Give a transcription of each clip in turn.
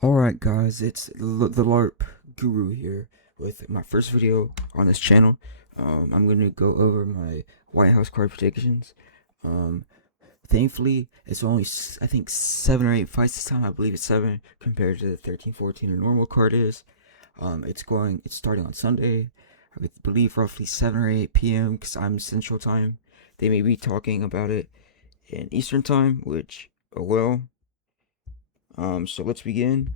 Alright guys, it's the LARP guru here with my first video on this channel. I'm going to go over my White House card predictions. Um, Thankfully, it's only, I think, 7 or 8 fights this time. I believe it's 7 compared to the 13, 14 a normal card is. It's starting on Sunday. I believe roughly 7 or 8 p.m. because I'm Central Time. They may be talking about it in Eastern Time, which, oh well. So let's begin.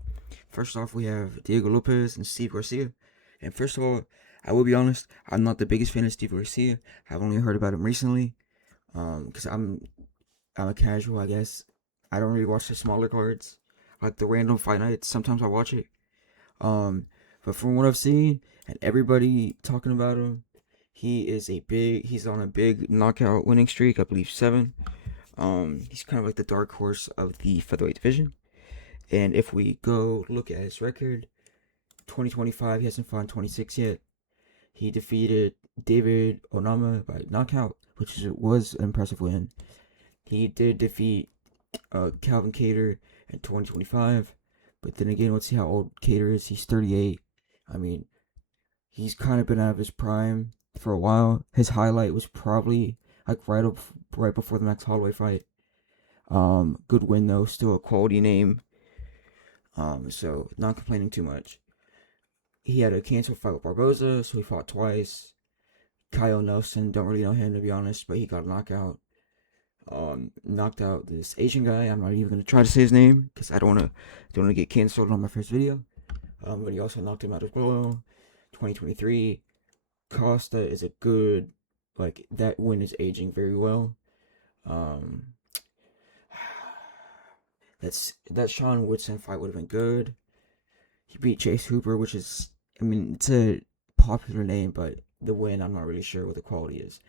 First off, we have Diego Lopez and Steve Garcia. And first of all, I will be honest, I'm not the biggest fan of Steve Garcia. I've only heard about him recently. Because I'm a casual, I guess. I don't really watch the smaller cards, like the random fight nights. Sometimes I watch it. Um, but from what I've seen and everybody talking about him, he's on a big knockout winning streak. I believe 7. He's kind of like the dark horse of the featherweight division. And if we go look at his record, 2025, he hasn't fought in 26 yet. He defeated David Onama by knockout, was an impressive win. He did defeat Calvin Cater in 2025, but then again, let's see how old Cater is. He's 38. I mean, he's kind of been out of his prime for a while. His highlight was probably like right before the Max Holloway fight. Good win though, still a quality name. So not complaining too much. He had a canceled fight with Barboza, so he fought twice. Kyle Nelson, don't really know him to be honest, but he got a knockout. Knocked out this Asian guy. I'm not even gonna try to say his name because I don't wanna get canceled on my first video. But he also knocked him out as well. 2023. Costa is a good, like that win is aging very well. Um, that Sean Woodson fight would have been good. He beat Chase Hooper, which is, I mean, it's a popular name, but the win, I'm not really sure what the quality is.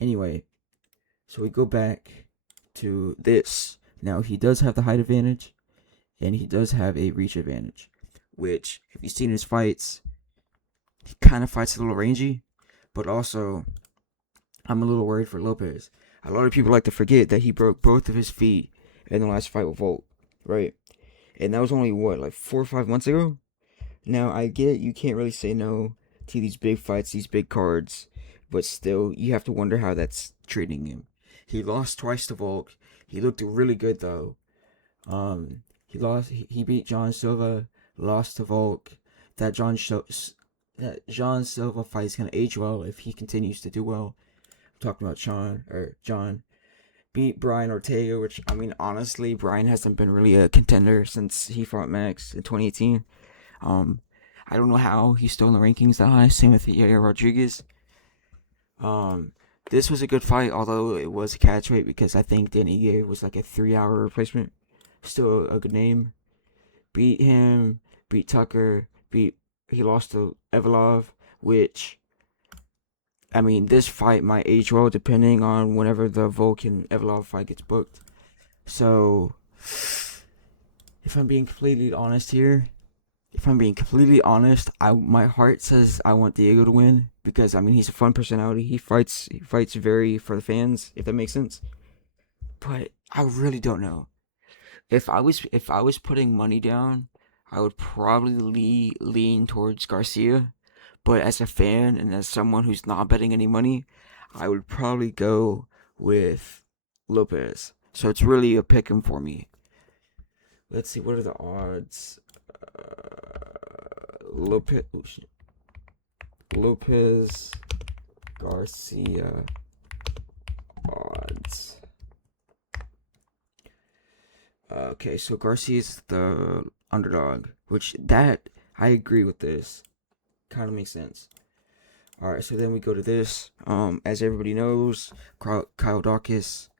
Anyway, so we go back to this. Now, he does have the height advantage, and he does have a reach advantage, which, if you've seen his fights, he kind of fights a little rangy, but also, I'm a little worried for Lopez. A lot of people like to forget that he broke both of his feet in the last fight with Volt, right? And that was only, what, like 4 or 5 months ago? Now, I get you can't really say no to these big fights, these big cards, but still, you have to wonder how that's treating him. He lost twice to Volk. He looked really good though. He beat John Silva, lost to Volk. That John Silva fight's gonna age well if he continues to do well. I'm talking about John beat Brian Ortega, which I mean honestly, Brian hasn't been really a contender since he fought Max in 2018. Um, I don't know how he's still in the rankings that high. Same with Yair Rodriguez. Um, this was a good fight, although it was a catch weight because I think Danny Gay was like a 3 hour replacement. Still a good name. Beat him, beat Tucker, he lost to Evolov, which I mean this fight might age well depending on whenever the Vulcan Evolov fight gets booked. So if I'm being completely honest here, my heart says I want Diego to win because I mean he's a fun personality. He fights very for the fans, if that makes sense. But I really don't know. If I was putting money down, I would probably lean towards Garcia. But as a fan and as someone who's not betting any money, I would probably go with Lopez. So it's really a pick 'em for me. Let's see, what are the odds? Lopez Lopez Garcia odds. Okay, so Garcia's the underdog, which that I agree with this. Kind of makes sense. All right, so then we go to this. As everybody knows, Kyle Dawkins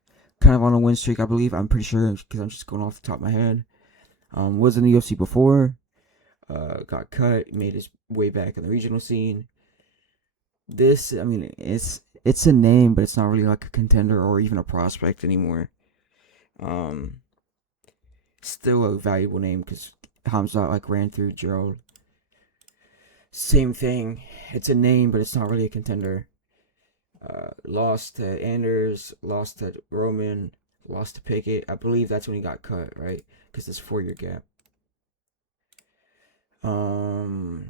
kind of on a win streak, I believe. I'm pretty sure because I'm just going off the top of my head. Was in the UFC before. Got cut, made his way back in the regional scene. I mean, it's a name, but it's not really like a contender or even a prospect anymore. Um, Still a valuable name because Hamzat like ran through Gerald. Same thing. It's a name, but it's not really a contender. Lost to Anders, lost to Roman, lost to Pickett. I believe that's when he got cut, right? Because this 4 year gap. Um,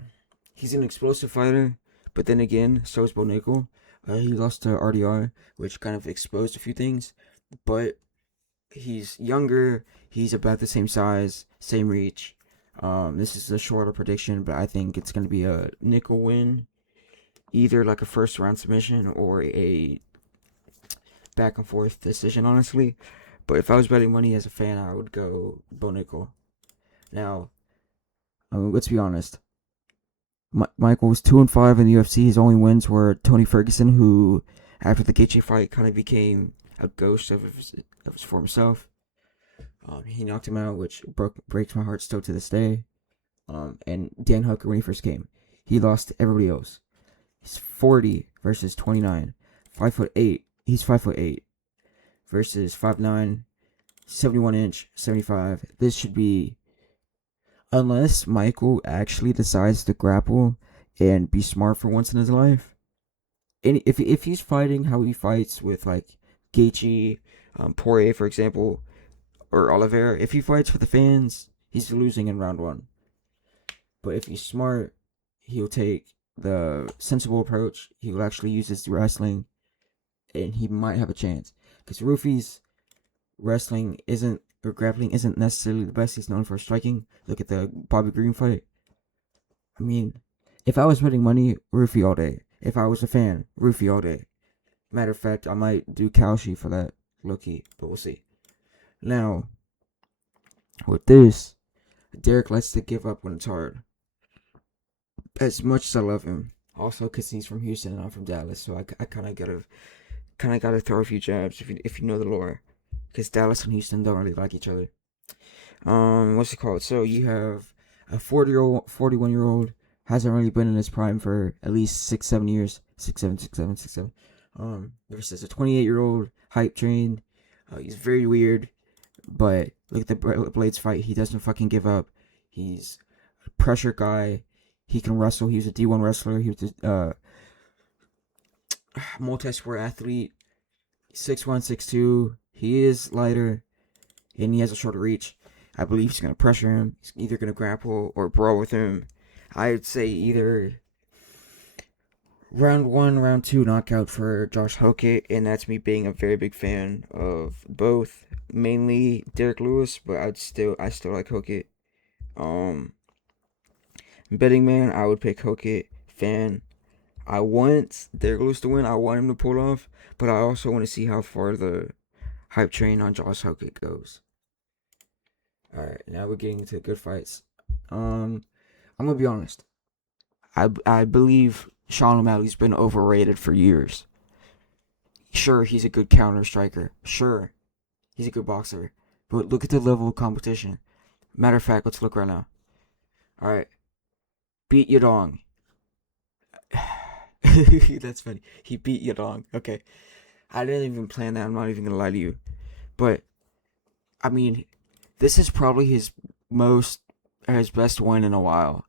he's an explosive fighter, but then again, so is Bo Nickel. He lost to RDR, which kind of exposed a few things, but he's younger. He's about the same size, same reach. This is a shorter prediction, but I think it's going to be a Nickel win, either like a first round submission or a back and forth decision, honestly. But if I was betting money as a fan, I would go Bo Nickel. Now, let's be honest. Michael was 2-5 in the UFC. His only wins were Tony Ferguson, who, after the Gaethje fight, kind of became a ghost of his former self. He knocked him out, which breaks my heart still to this day. And Dan Hooker, when he first came, he lost to everybody else. He's 40 versus 29, 5'8". He's 5'8" versus 5'9", 71-inch, 75. This should be, unless Michael actually decides to grapple and be smart for once in his life. And if he's fighting how he fights with like Gaethje, Poirier, for example, or Oliveira, if he fights for the fans, he's losing in round 1. But if he's smart, he'll take the sensible approach. He will actually use his wrestling, and he might have a chance. Because Rufy's wrestling or grappling isn't necessarily the best. He's known for striking. Look at the Bobby Green fight. I mean, if I was betting money, Rufy all day. If I was a fan, Rufy all day. Matter of fact, I might do Kalshi for that, low-key, but we'll see. Now, with this, Derek likes to give up when it's hard. As much as I love him, also because he's from Houston and I'm from Dallas, so I kind of gotta throw a few jabs if you know the lore, because Dallas and Houston don't really like each other. What's it called? So you have a 41-year-old hasn't really been in his prime for at least 6-7 years, 6-7. Versus a 28-year-old hype train. He's very weird, but look at the Blades fight. He doesn't fucking give up. He's a pressure guy. He can wrestle. He was a D1 wrestler. He was a multi-sport athlete. 6'1", 6'2". He is lighter, and he has a shorter reach. I believe he's going to pressure him. He's either going to grapple or brawl with him. I'd say either round 1, round 2 knockout for Josh Hokett, and that's me being a very big fan of both. Mainly Derek Lewis, but I still like Hokett. Betting man, I would pick Hokett. Fan, I want Derek Lewis to win. I want him to pull off, but I also want to see how far the hype train on Josh Hokett goes. Alright, now we're getting to good fights. I'm gonna be honest. I believe Sean O'Malley's been overrated for years. Sure, he's a good counter striker. Sure, he's a good boxer. But look at the level of competition. Matter of fact, let's look right now. Alright. Beat Yadong. That's funny. He beat Yadong. Okay. I didn't even plan that. I'm not even gonna lie to you. But, I mean, this is probably his best win in a while,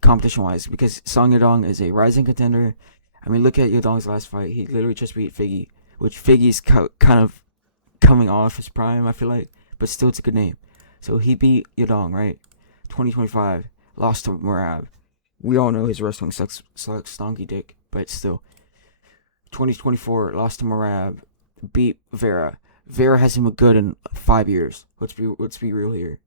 competition-wise, because Song Yadong is a rising contender. I mean, look at Yadong's last fight. He literally just beat Figgy, which Figgy's kind of coming off his prime, I feel like, but still it's a good name. So he beat Yadong, right? 2025, lost to Merab. We all know his wrestling sucks donkey dick, but still. 2024, lost to Merab, beat Vera. Vera hasn't been good in 5 years. Let's be real here.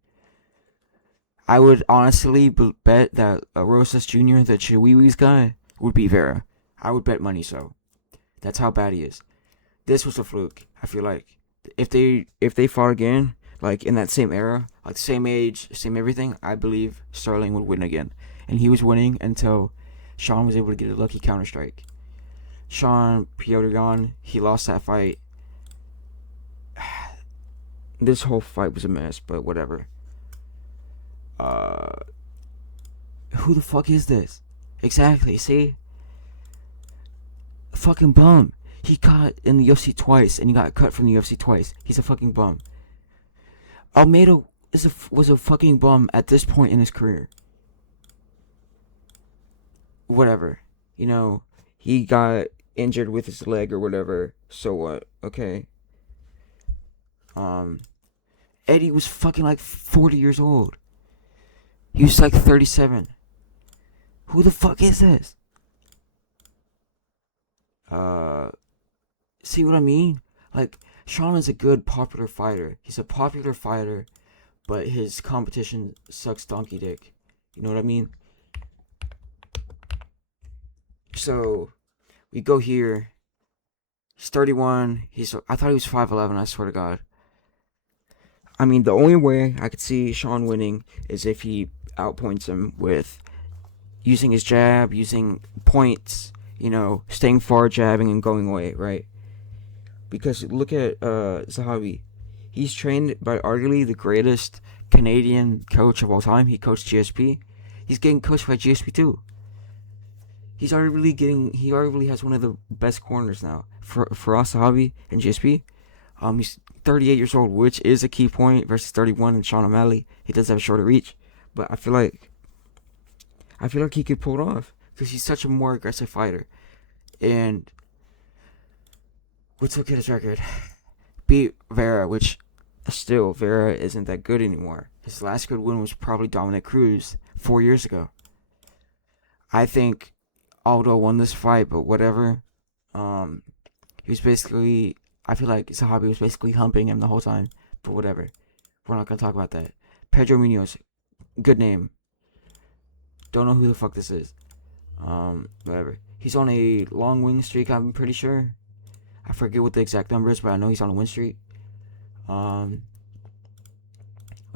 I would honestly bet that Rosas Jr., the Chihuahuas guy, would beat Vera. I would bet money so. That's how bad he is. This was a fluke. I feel like if they fought again, like in that same era, like same age, same everything, I believe Sterling would win again. And he was winning until Sean was able to get a lucky counter strike. Sean Piotr Jan, he lost that fight. This whole fight was a mess, but whatever. Who the fuck is this? Exactly, see? Fucking bum. He got in the UFC twice, and he got cut from the UFC twice. He's a fucking bum. Almeida was a fucking bum at this point in his career. Whatever. You know, he got injured with his leg or whatever. So what? Okay. Eddie was fucking like 40 years old. He was like 37. Who the fuck is this? Uh, See what I mean? Like, Sean is a good, popular fighter. He's a popular fighter, but his competition sucks donkey dick. You know what I mean? So, we go here. He's 31. I thought he was 5'11", I swear to God. I mean, the only way I could see Sean winning is if he outpoints him with using his jab, using points, staying far, jabbing, and going away, right? Because look at Zahabi. He's trained by arguably the greatest Canadian coach of all time. He coached GSP. He's getting coached by GSP too. He arguably has one of the best corners now. For us, Zahabi and GSP. He's 38 years old, which is a key point versus 31 and Sean O'Malley. He does have a shorter reach, but I feel like he could pull it off because he's such a more aggressive fighter. And let's look at his record. Beat Vera, which still Vera isn't that good anymore. His last good win was probably Dominic Cruz 4 years ago. I think Aldo won this fight, but whatever. He was basically, I feel like Zahabi was basically humping him the whole time, but whatever. We're not gonna talk about that. Pedro Munoz, good name. Don't know who the fuck this is. Whatever. He's on a long win streak, I'm pretty sure. I forget what the exact number is, but I know he's on a win streak. Let's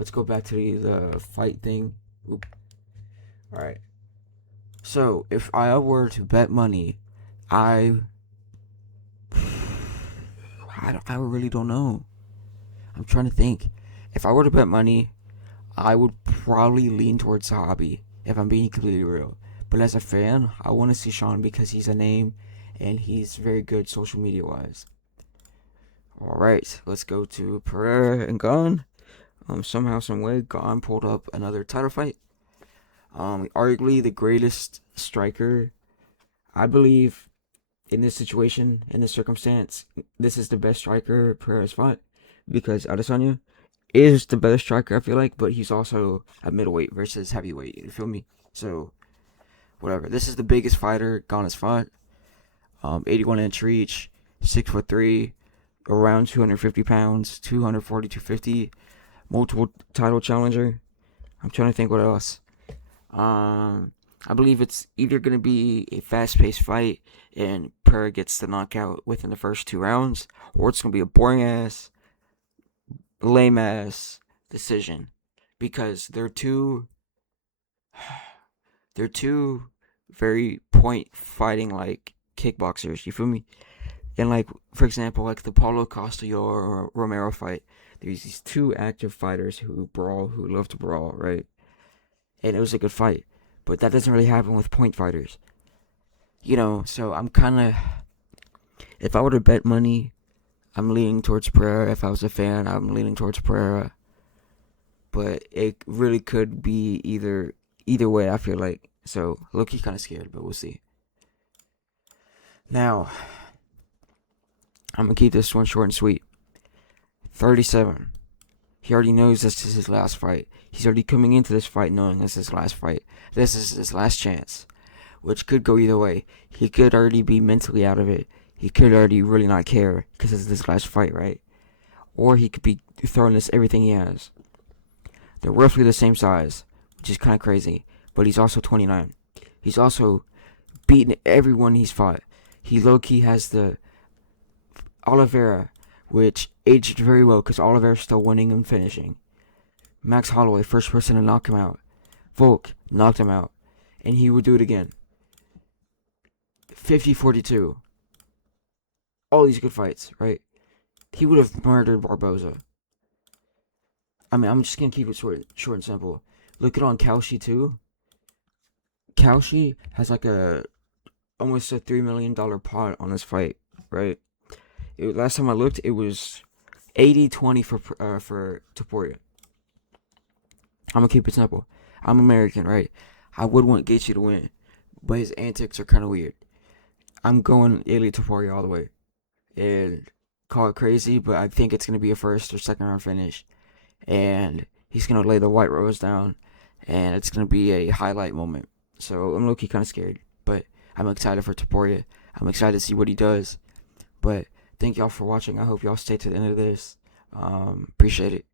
go back to the fight thing. Oop. Alright. So, if I were to bet money, I really don't know. I'm trying to think. If I were to bet money, I would probably lean towards Zahabi, if I'm being completely real. But as a fan, I want to see Sean because he's a name and he's very good social media wise. Alright, let's go to Pereira and Gon. Somehow, some way, Gon pulled up another title fight. Arguably the greatest striker. I believe in this situation, in this circumstance, this is the best striker Pereira's fought. Because Adesanya is the better striker, I feel like, but he's also a middleweight versus heavyweight. You feel me? So, whatever. This is the biggest fighter Gon has fought. 81-inch reach, 6'3", around 250 pounds, 240, 250, multiple title challenger. I'm trying to think what else. I believe it's either going to be a fast-paced fight and Pereira gets the knockout within the first 2 rounds, or it's going to be a boring-ass, lame-ass decision. Because they're two very point-fighting, like, kickboxers, you feel me? And, like, for example, like the Paulo Costa or Romero fight, there's these 2 active fighters who love to brawl, right? And it was a good fight. But that doesn't really happen with point fighters. So I'm kind of... If I were to bet money, I'm leaning towards Pereira. If I was a fan, I'm leaning towards Pereira. But it really could be either way, I feel like. So, low-key kind of scared, but we'll see. Now, I'm going to keep this one short and sweet. 37. He already knows this is his last fight. He's already coming into this fight knowing this is his last fight. This is his last chance, which could go either way. He could already be mentally out of it. He could already really not care because this is his last fight, right? Or he could be throwing this everything he has. They're roughly the same size, which is kind of crazy. But he's also 29. He's also beaten everyone he's fought. He low-key has the Oliveira, which aged very well because Oliveira's still winning and finishing. Max Holloway, first person to knock him out. Volk knocked him out. And he would do it again. 50-42. All these good fights, right? He would have murdered Barboza. I mean, I'm just going to keep it short and simple. Look at on Kalshi, too. Kalshi has like almost a $3 million pot on this fight, right? Last time I looked, it was 80-20 for Topuria. I'm gonna keep it simple. I'm American, right? I would want Gaethje to win, but his antics are kind of weird. I'm going Ilia Topuria all the way, and call it crazy, but I think it's gonna be a first or second round finish, and he's gonna lay the white rose down, and it's gonna be a highlight moment. So I'm low-key kind of scared, but I'm excited for Taporia. I'm excited to see what he does. But thank y'all for watching. I hope y'all stay to the end of this. Appreciate it.